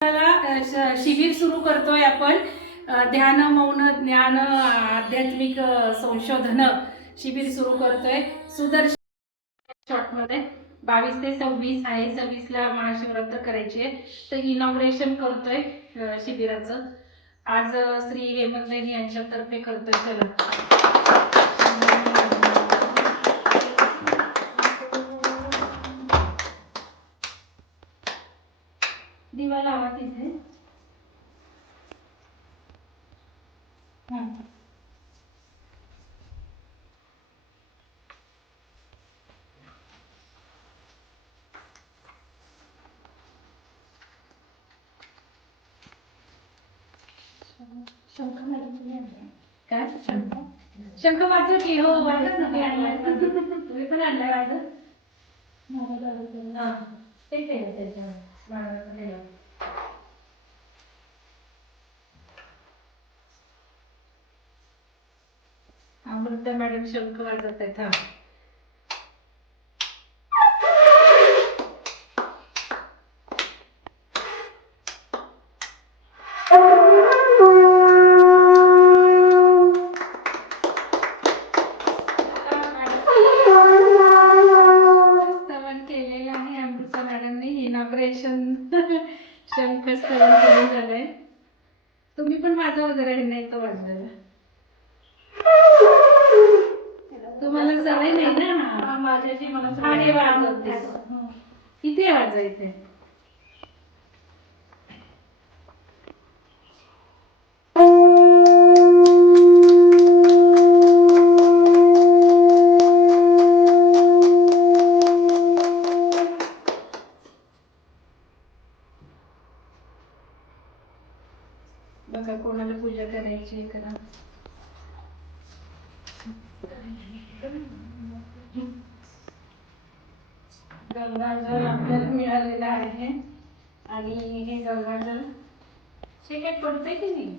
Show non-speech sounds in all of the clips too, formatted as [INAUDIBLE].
शिबिर सुरू करतोय आपण. ध्यान मौन ज्ञान आध्यात्मिक संशोधन शिबिर सुरू करतोय. सुदर्शन शॉर्टमध्ये बावीस ते सव्वीस आहे. सव्वीसला महाशिवरात्र करायची आहे. तर इनॉग्रेशन करतोय शिबिराचं. आज श्री हेमंत यांच्यातर्फे करतोय. चला. दिवा लावा तिथे हं. काय शंख वाजव की हो वाजत ना मी आणलाय तुम्ही पण आणलाय वाजत हा ते ठेवा त्याच्यावर माळावर ठेवा. अमृता मॅडम शंख वाजत आहेत हा. बघा कोणाला पूजा करायची करा गंगाजल आपल्याला मिळालेलं आहे. आणि हे गंगाजल हे काय पडते की नाही?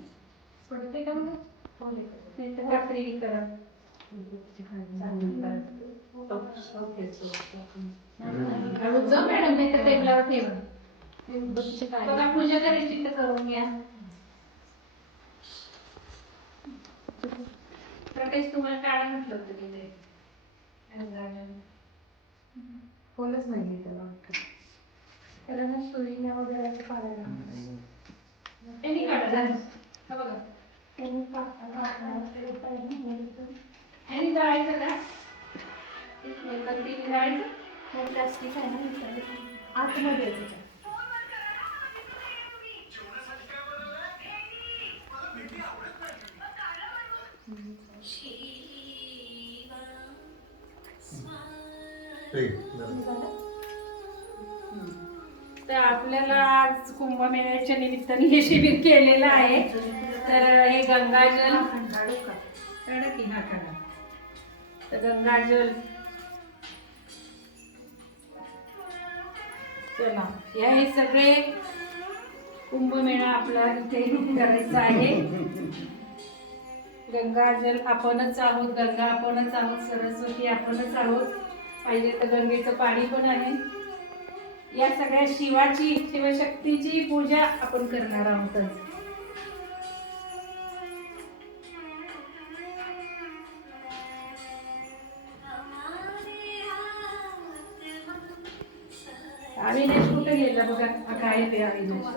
पडते का मग ते तर कात्री करा. मॅडम नाही तर टेबलावर ठेवा. पूजा करायची तर करून घ्या. प्रकाश तुम्हाला काढा म्हटलं होतं की ते. गंगाजल कोणच नाही त्याला त्याला ना सुईने वगैरे काढायला त्यांनी. हा बघा. त्यांनी आणि नंतर ती जायचं प्लास्टिक आहे ना. आतमध्ये तर आपल्याला आज कुंभमेळ्याच्या निमित्ताने हे शिबिर केलेलं आहे. तर हे गंगाजल. तर गंगाजल. चला या हे सगळे कुंभमेळा आपला इथे करायचा आहे. गंगाजल आपणच आहोत गंगा आपणच आहोत सरस्वती आपणच आहोत. पाहिजे तर गंगेचं पाणी पण आहे. या सगळ्या शिवाची शिवशक्तीची पूजा आपण करणार आहोतच अविनाश कुठे गेला बघा? काय ते अविनाश.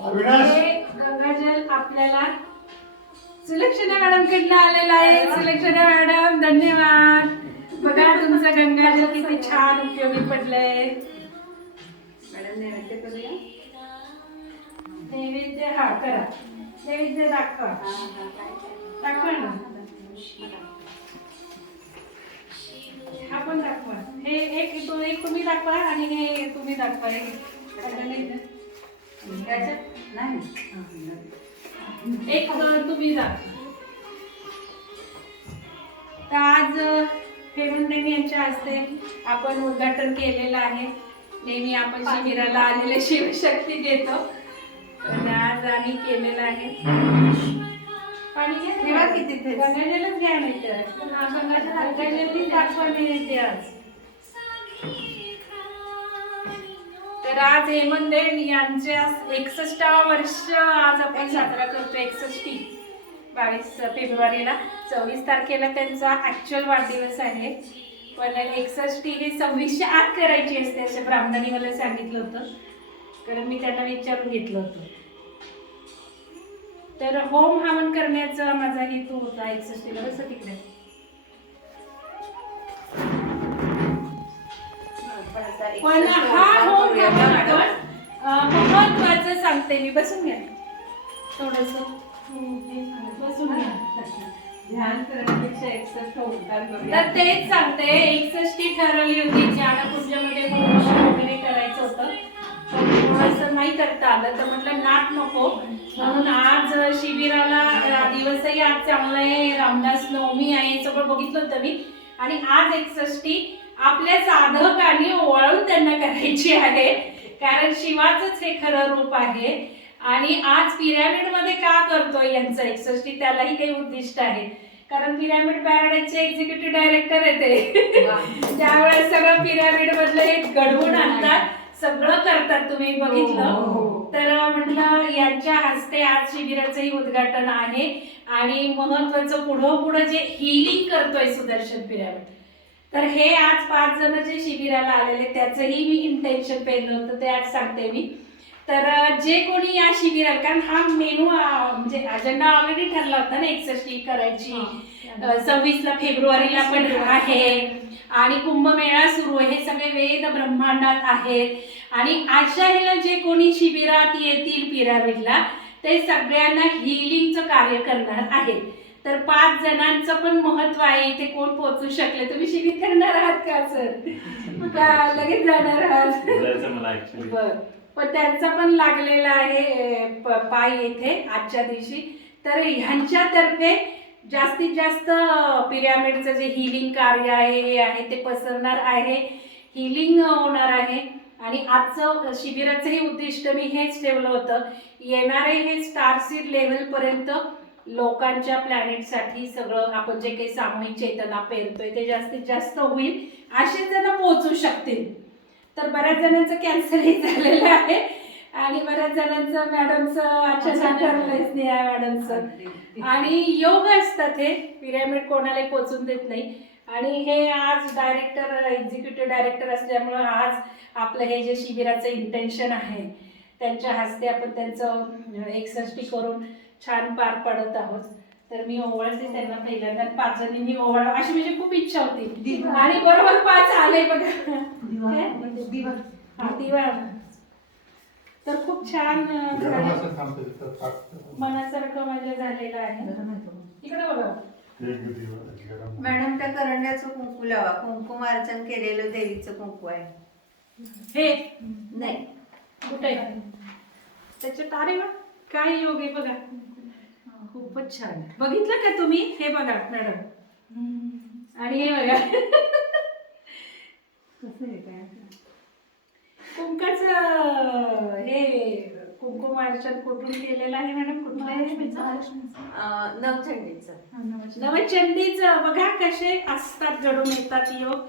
अविनाश! गंगाजल आपल्याला सुलक्षणा मॅडम कडनं आलेलं आहे. सुलक्षणा मॅडम धन्यवाद. बघा तुमचं गंगाजल किती छान उपयोगी पडलंय. मॅडम नैवेद्य करूया? नैवेद्य हा करा. नैवेद्य दाखवा. दाखवा ना. हा पण दाखवा. हे एक तो एक तुम्ही दाखवा आणि हे तुम्ही दाखवा. एक? याच्यात नाही एक तुम्ही जा. तर आज अ, हेमंतदेवी यांच्या हस्ते आपण उद्घाटन केलेलं आहे. नेहमी आपण शिबिराला आलेले शिवशक्ती देतो. आज आम्ही केलेलं आहे. पाणी घ्या ना. ठेवा की तिथेच. गंगाजलच घ्या नाही तर. गंगाजल दाखवा नाही ते आज. तर आज हेमंत यांच्या एकसष्टावा वर्ष आज आपण साजरा करतो एकसष्टी. बावीस फेब्रुवारीला. चोवीस तारखेला त्यांचा ऍक्च्युअल वाढदिवस आहे. पण एकसष्टी ही सव्वीसच्या आत करायची असते असं ब्राह्मणांनी मला सांगितलं होतं. कारण मी त्यांना विचारून घेतलं होतं. तर होम हवन करण्याचा माझा हेतू होता एकसष्टीला. कसं तिकडे. पण हा अं, महत्वाचं सांगते मी. बसून घ्या. थोडस. बसून घ्या. ध्यान करण्यापेक्षा एकसष्ट ओंकार तर तेच सांगते. एकसष्टी ठरवली होती. ज्ञानपूजामध्ये मोक्ष वगैरे करायचं होतं. थोडंसं नाही करता आलं. तर म्हटलं नाट नको. म्हणून आज शिबिराला दिवसही आज चांगला आहे. रामदास नवमी आहे. सगळं बघितलं होतं मी. आणि आज एकसष्टी आपल्या साधकांनी ओवाळून त्यांना करायची आहे. कारण शिवाचंच हे खरं रूप आहे. आणि आज पिरॅमिडमध्ये का करतोय यांचं एकसष्टी? त्यालाही काही उद्दिष्ट आहे. कारण पिरॅमिड पॅराडाईजचे एक्झिक्युटिव्ह डायरेक्टर आहे ते. [LAUGHS] त्यावेळेस सगळं पिरॅमिड मधलं हे घडवून आणतात. सगळं करतात तुम्ही बघितलं. हो. तर म्हटलं यांच्या हस्ते आज शिबिराचंही उद्घाटन आहे. आणि महत्वाचं पुढं पुढं जे हिलिंग करतोय सुदर्शन पिरॅमिड. तर हे आज पाच जण जे शिबिराला आलेले त्याचंही मी इंटेन्शन पेरलं होतं ते आज सांगते मी. तर जे कोणी या शिबिराला कारण हा मेनू म्हणजे अजेंडा ऑलरेडी ठरला होता ना एकसष्टी करायची. सव्वीस ला फेब्रुवारीला पण आहे. आणि कुंभमेळा सुरू आहे हे सगळे वेद ब्रह्मांडात आहेत. आणि अशा ह्याला जे कोणी शिबिरात येतील पिरामिडला ते सगळ्यांना हिलिंगचं कार्य करणार आहेत. तर पाच जणांचं पण महत्त्व आहे इथे कोण पोहोचू शकले? तुम्ही शिबिर करणार आहात का सर? का लगेच जाणार आहात? बर. पण त्यांचा पण लागलेला आहे पाय येथे आजच्या दिवशी. तर ह्यांच्यातर्फे जास्तीत जास्त पिरॅमिडचं जे हिलिंग कार्य आहे हे आहे ते पसरणार आहे. हिलिंग होणार आहे. आणि आजचं शिबिराचंही उद्दिष्ट मी हेच ठेवलं होतं. येणारे हे स्टार सीड लेव्हलपर्यंत लोकांच्या प्लॅनेटसाठी सगळं आपण जे काही सामूहिक चेतना पेरतोय ते जास्तीत जास्त होईल असेच जण पोहोचू शकतील. तर बऱ्याच जणांचं कॅन्सलही झालेलं आहे. आणि बऱ्याच जणांचं मॅडमचं अचानक ठरलंय स्नेहा मॅडमचं आणि योग असतात हे. पिरॅमिड कोणालाही पोचून देत नाही. आणि हे आज डायरेक्टर एक्झिक्युटिव्ह डायरेक्टर असल्यामुळं आज आपलं हे जे शिबिराचं इंटेन्शन आहे त्यांच्या हस्ते आपण त्यांचं एकसष्टी करून छान पार पडत आहोत. तर मी ओवाळते त्यांना पहिल्यांदा. पाच जणींनी ओवाळ अशी म्हणजे खूप इच्छा होती. आणि बरोबर पाच आले बघा. काय? हा, दिवा. तर खूप छान. मनासारखं माझ्या झालेलं आहे. इकडे बघा. मॅडम त्या करंड्याचं कुंकू लावा. कुंकुमार्चन केलेलं देवीचं कुंकू आहे. हे. नाही. कुठे? त्याच्या तारे बघ काय योग आहे बघा. खूपच छान. बघितलं का तुम्ही? हे बघा मॅडम. आणि हे बघा. कसं आहे काय? कुंकाच हे कुंकुमार्चन कुठून केलेलं आहे मॅडम? कुठलं नवचंडीचं. नवचंडीचं. बघा कसे असतात घडून येतात योग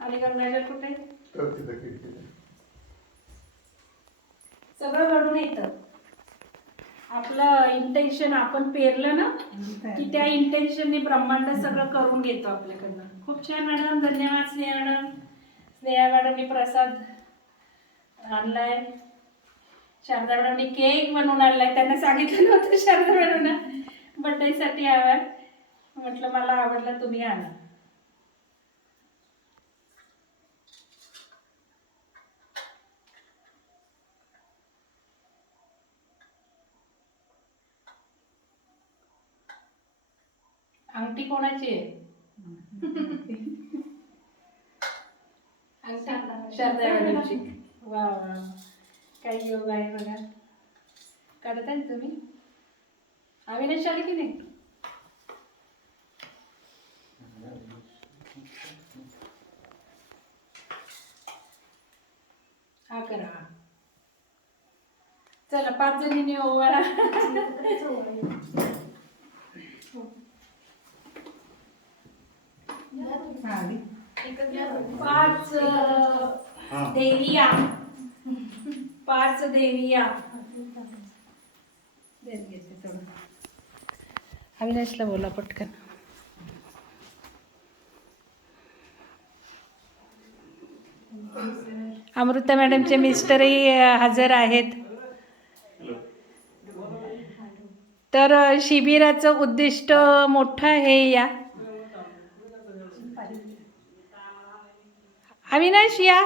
आणि गंगाजल कुठे? सगळं घडून येतं. आपलं इंटेन्शन आपण पेरलं ना की त्या इंटेन्शनने ब्रह्मांड सगळं करून घेतो आपल्याकडनं. खूप छान मॅडम धन्यवाद स्नेहा मॅडम स्नेहा मॅडमनी प्रसाद आणलाय. शारदा मॅडमनी केक बनवून आणलाय. त्यांना सांगितलं नव्हतं शारदा मॅडमना बर्थडेसाठी हवा म्हटलं मला आवडला तुम्ही आणा. अंगठी कोणाची आहे? अंगठी शारदा मॅडमची वा वा काही योग आहे बघा. काढताय तुम्ही? अविनाश आले की नाही? हा करा. चला पाच जणींनी ओवाळा. [LAUGHS] [LAUGHS] पाच अं, देवी या पाच देविया अविनाशला बोला पटकन. अमृता मॅडमचे मिस्टरही हजर आहेत. तर शिबिराचं उद्दिष्ट मोठं आहे या. अविनाश या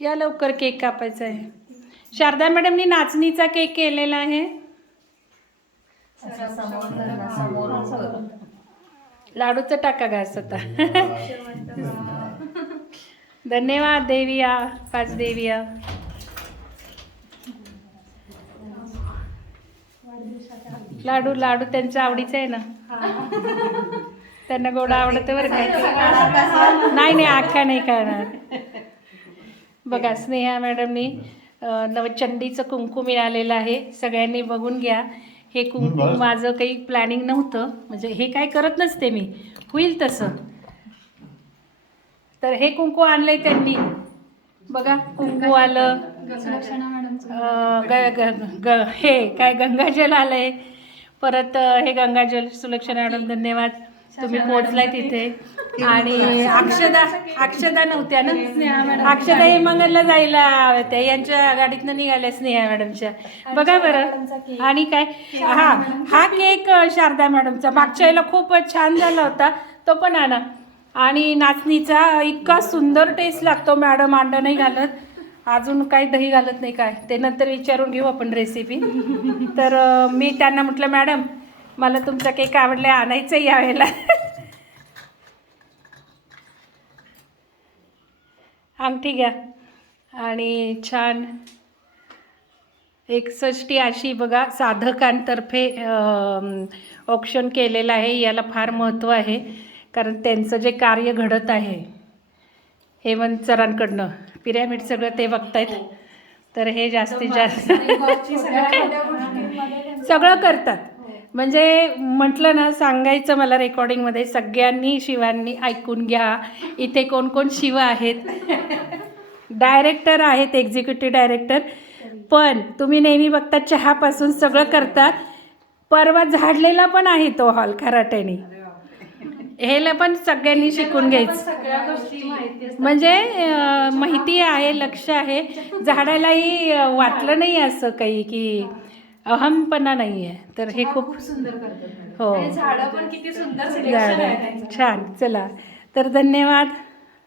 या लवकर केक कापायचा आहे. शारदा मॅडमनी नाचणीचा केक केलेला आहे. लाडूचा टाका घास आता. धन्यवाद देविया. पाच देविया. लाडू लाडू त्यांच्या आवडीचा आहे ना? त्यांना गोड आवडत बरं का? नाही नाही आखा नाही करणार. बघा स्नेहा मॅडमनी नवचंडीचं कुंकू मिळालेलं आहे. सगळ्यांनी बघून घ्या. हे कुंकू माझं काही प्लॅनिंग नव्हतं. म्हणजे हे काय करत नसते मी. होईल तसं. तर हे कुंकू आणलंय त्यांनी. बघा कुंकू आलं. अं, ग- ग- ग- हे काय गंगाजल आलंय. परत हे गंगाजल सुलक्षणा मॅडम धन्यवाद. तुम्ही पोहोचलाय तिथे. [LAUGHS] आणि अक्षदा अक्षदा नव्हत्या ना? अक्षदा हे मंगलला जायला होत्या यांच्या गाडीतनं निघाल्या स्नेहा मॅडमच्या. बघा बरं. आणि काय? हा हा केक. शारदा मॅडमचा. मागच्या वेळेला खूपच छान झाला होता. तो पण आणा. आणि नाचणीचा इतका सुंदर टेस्ट लागतो मॅडम अंड नाही घालत. अजून काही दही घालत नाही काय? ते नंतर विचारून घेऊ आपण रेसिपी तर मी त्यांना म्हटलं मॅडम मला तुमचा केक आवडला आणायचं यावेळेला अंगठी घ्या. आणि छान एकसष्टी अशी बघा साधकांतर्फे ऑप्शन केलेलं आहे. याला फार महत्त्व आहे कारण त्यांचं जे कार्य घडत आहे हेमंत सरांकडनं पिरॅमिड सगळं ते बघतायत. तर हे जास्तीत जास्त सगळं करतात. म्हणजे म्हटलं ना सांगायचं मला रेकॉर्डिंगमध्ये सगळ्यांनी शिवांनी ऐकून घ्या. इथे कोण कोण शिव आहेत? डायरेक्टर आहेत एक्झिक्युटिव्ह डायरेक्टर पण तुम्ही नेहमी बघता चहापासून सगळं करतात. परवा झाडलेला पण आहे तो हॉल खराट्याने ह्याला पण सगळ्यांनी शिकून घ्यायचं. म्हणजे माहिती आहे लक्ष आहे. झाडालाही वाटलं नाही असं काही की अहमपणा नाही आहे तर हे खूप सुंदर. हो. झाडं पण किती सुंदर सिलेक्शन झाड आहे त्यांचं. छान. चला. तर धन्यवाद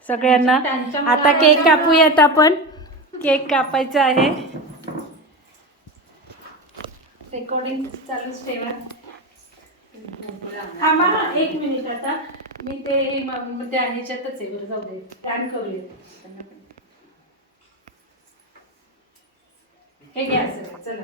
सगळ्यांना. त्यांच्या आता केक कापूयात आपण. केक कापायचा आहे. रेकॉर्डिंग चालूच ठेवा थांबा हा एक मिनिट आता. मी ते म- त्या ह्याच्यातच आहे. बरं जाऊ दे. स्कॅन करूया. हे घ्या सर. चला.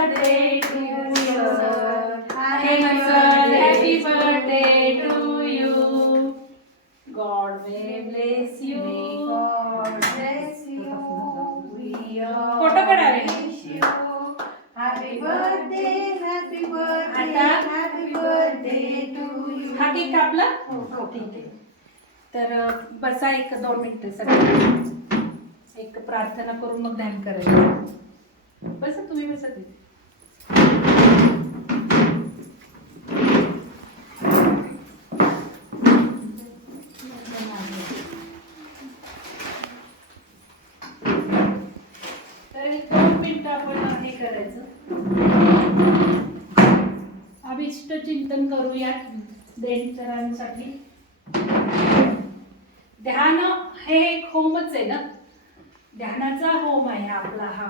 केक कापला हो ठीक आहे. तर बसा एक दोन मिनिटं सगळं एक प्रार्थना करून मग ध्यान करायचं. बसा तुम्ही बसा तिथे हे करायचं. अभिष्ट चिंतन करूया देणचरांसाठी ध्यान हे एक होमच आहे ना? ध्यानाचा होम आहे आपला हा.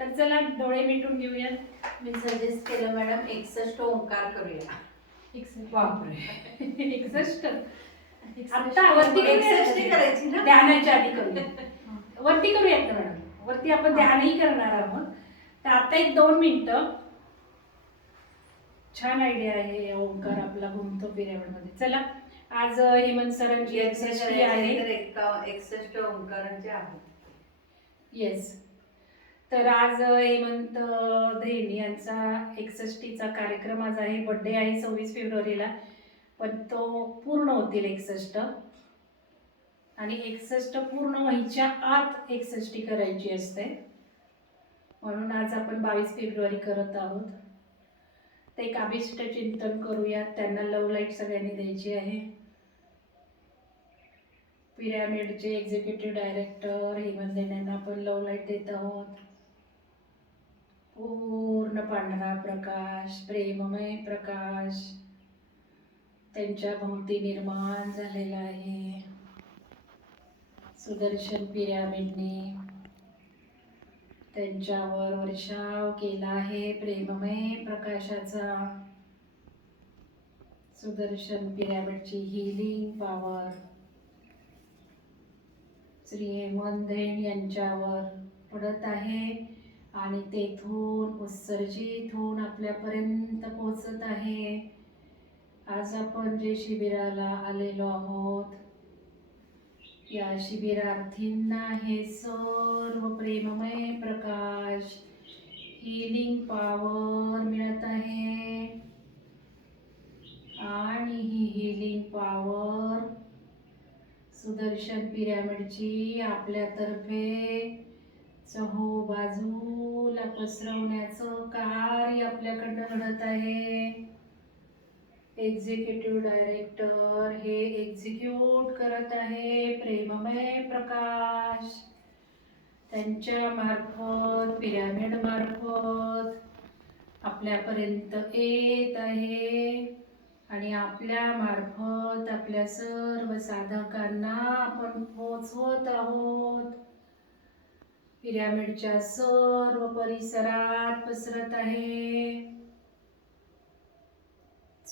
तर चला डोळे मिटून घेऊयात मी सजेस्ट केलं मॅडम एकसष्ट ओंकार करूया. बापरे. [LAUGHS] एकसष्ट. आता वरती. करायची ना? ध्यानाच्या आधी करूया. वरती करूयात ना मॅडम? वरती आपण ध्यानही करणार आहोत. तर आता एक दोन मिनिटं. छान आयडिया आहे ओंकार आपला घुमतो पिरियडमध्ये चला आज हेमंत सरांची एकसष्ट आहे. ओंकारांचे आहेत येस तर आज हेमंत धैन यांचा एकसष्टीचा कार्यक्रम आज आहे. बड्डे आहे सव्वीस फेब्रुवारीला पण तो पूर्ण होतील एकसष्ट. आणि एकसष्ट पूर्ण व्हायच्या आत एकसष्टी करायची असते. म्हणून आज आपण बावीस फेब्रुवारी करत आहोत. ते एक चिंतन करूयात त्यांना लव लाइट सगळ्यांनी द्यायची आहे. पिरॅमिडचे एक्झिक्युटिव्ह डायरेक्टर हेमंत देण्यांना आपण लव लाइट देत आहोत. पूर्ण पांढरा प्रकाश प्रेममय प्रकाश त्यांच्या भोवती निर्माण झालेला आहे. सुदर्शन पिरॅमिडने त्यांच्यावर वर्षाव केला आहे प्रेममय प्रकाशाचा. सुदर्शन पिरॅमिडची हिलिंग पॉवर श्री हेमंत धैन यांच्यावर पडत आहे आणि तेथून उत्सर्जित होऊन आपल्यापर्यंत पोचत आहे. आज आपण जे शिबिराला आलेलो आहोत या शिबिरार्थींना हे सर्व प्रेममय प्रकाश हिलिंग पॉवर मिळत आहे. आणि ही हिलिंग पॉवर सुदर्शन पिरॅमिडची आपल्यातर्फे चहो बाजूला पसरवण्याचं कार्य आपल्याकडनं घडत आहे. एक्झिक्युटिव्ह डायरेक्टर हे एक्झिक्यूट करत आहे प्रेममय प्रकाश. त्यांच्या मार्फत पिरामिड मार्फत आपल्यापर्यंत येत आहे. आणि आपल्या मार्फत आपल्या सर्व साधकांना आपण पोचवत आहोत. पिरॅमिडच्या सर्व परिसरात पसरत आहे.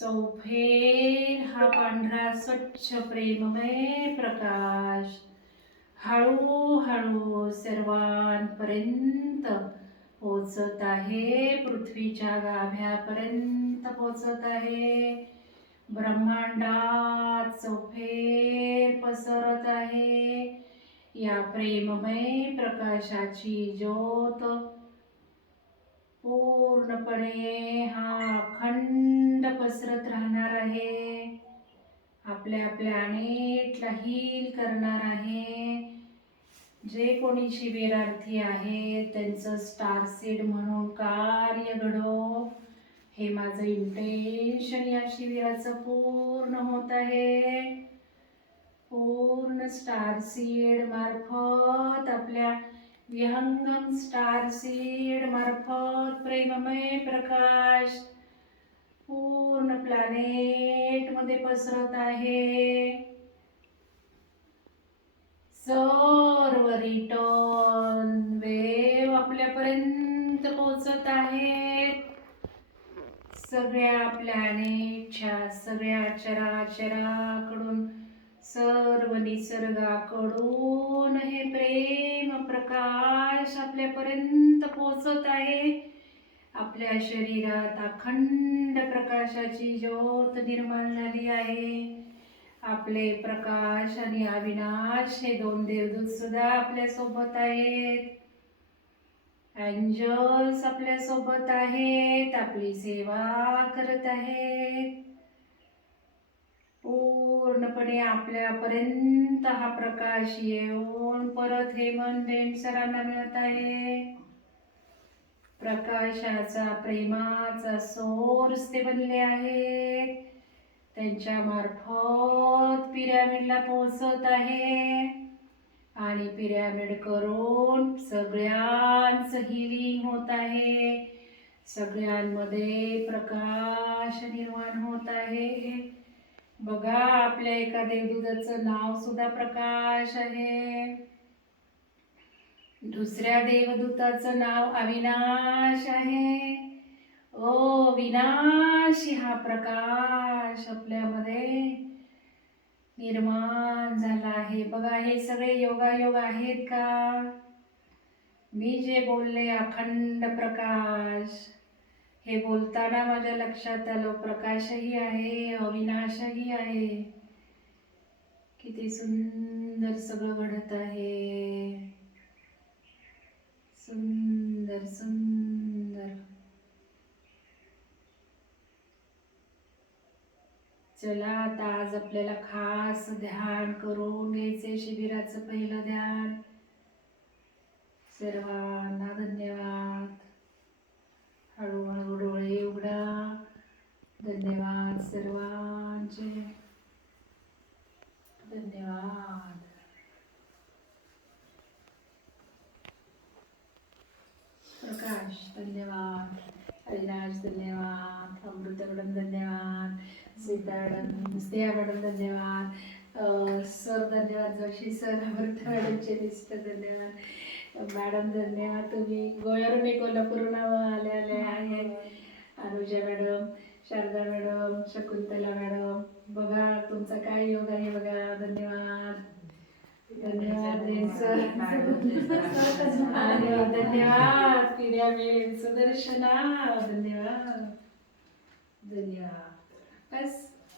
चौफेर हा पांढरा स्वच्छ प्रेममय प्रकाश. हळूहळू सर्वांपर्यंत पोचत आहे पृथ्वीच्या गाभ्यापर्यंत पोचत आहे. ब्रह्मांडात चौफेर पसरत आहे. या प्रेममय प्रकाशाची ज्योत पूर्णपणे हा अखंड पसरत राहणार आहे. आपल्या आपल्या अनेकला हील करणार आहे. जे कोणी शिबिरार्थी आहेत त्यांचं स्टार सीड म्हणून कार्य घडो. हे माझं इंटेन्शन या शिबिराचं पूर्ण होत आहे. पूर्ण स्टार सीड मार्फत आपल्या विहंगम स्टार सीड मार्फत प्रेममय प्रकाश. पूर्ण प्लॅनेटमध्ये पसरत आहे. सर्व रिटर्न वेव आपल्यापर्यंत पोचत आहेत सगळ्या प्लॅनेटच्या सगळ्या चराचराकडून सर्व निसर्गाकडून हे प्रेम प्रकाश आपल्यापर्यंत पोचत आहे. आपल्या शरीरात अखंड प्रकाशाची ज्योत निर्माण झाली आहे. आपले प्रकाश आणि अविनाश हे दोन देवदूत सुद्धा आपल्यासोबत आहेत. अँजल्स आपल्यासोबत आहेत. आपली सेवा करत आहेत. ओ पूर्णपणे आपल्यापर्यंत हा प्रकाश येऊन परत हेमन देन सरांना मिळत आहे. प्रकाशाचा प्रेमाचा सोर्स ते बनले आहेत. त्यांच्या मार्फत पिरॅमिडला पोहोचत आहे. आणि पिरॅमिड करून सगळ्यांचं हिलिंग होत आहे. सगळ्यांमध्ये प्रकाश निर्माण होत आहे. बघा आपल्या एका देवदूताचं नाव सुद्धा प्रकाश आहे. दुसऱ्या देवदूताचं नाव अविनाश आहे. ओ विनाश हा प्रकाश आपल्यामध्ये निर्माण झाला आहे. बघा हे सगळे योगायोग आहेत का? मी जे बोलले अखंड प्रकाश. हे बोलताना माझ्या लक्षात आलं प्रकाशही आहे अविनाशही आहे. किती सुंदर सगळं घडत आहे. सुंदर सुंदर. चला आता आज आपल्याला खास ध्यान करून घ्यायचे शिबिराचं पहिलं ध्यान. सर्वांना धन्यवाद. हळूहळू डोळे उघडा. धन्यवाद सर्वांचे. धन्यवाद. प्रकाश धन्यवाद. अविनाश धन्यवाद. अमृत मॅडम धन्यवाद. सीता मॅडम स्नेहा मॅडम धन्यवाद. अं, सर धन्यवाद. जोशी सर अमृता मॅडमचे लिस्ट धन्यवाद. मॅडम धन्यवाद. तुम्ही गोव्यावरून एक कोल्हापूरहून आले आले आहे Anuja madam Sharada madam Shakuntala madam. बघा तुमचा काय योग आहे बघा. धन्यवाद. धन्यवाद धन्यवाद. पिरामिड सुदर्शना धन्यवाद. धन्यवाद. बस.